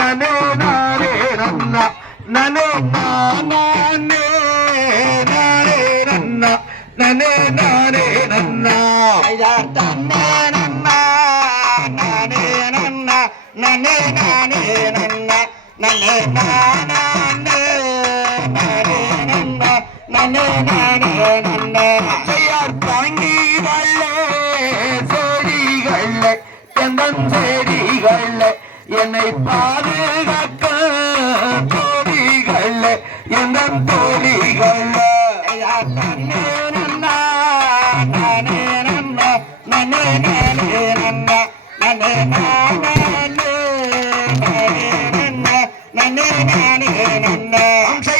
ననే నారే రన్న ననే నానే నారే రన్న ననే నారే రన్న తన్నే నన్న నానే నన్న ననే నానే నన్న ననే నానే నారే రన్న ననే నానే నన్న எந்தேரிகள் என்னை பாதுகாக்க தோழிகள் எந்த தோழிகள் நன்னே நானே நன்ன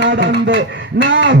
நடந்து நான்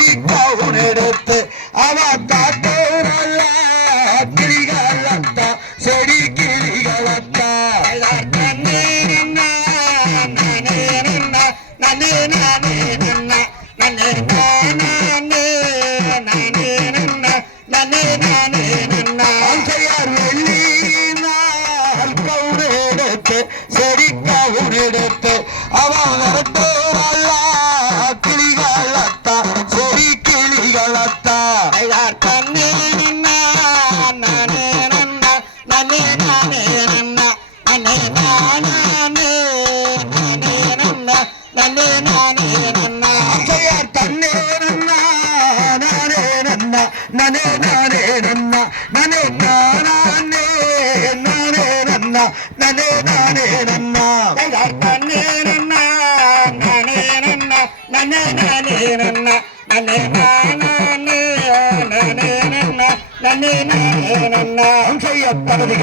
அமெரிக்கா உனெடுத்து அவன் தாத்தோரல்ல கிளிகளத்தா செடி கிளிகளத்தா. நானே நானே நானே na na na na na నన్న. అంశయ్య పదవి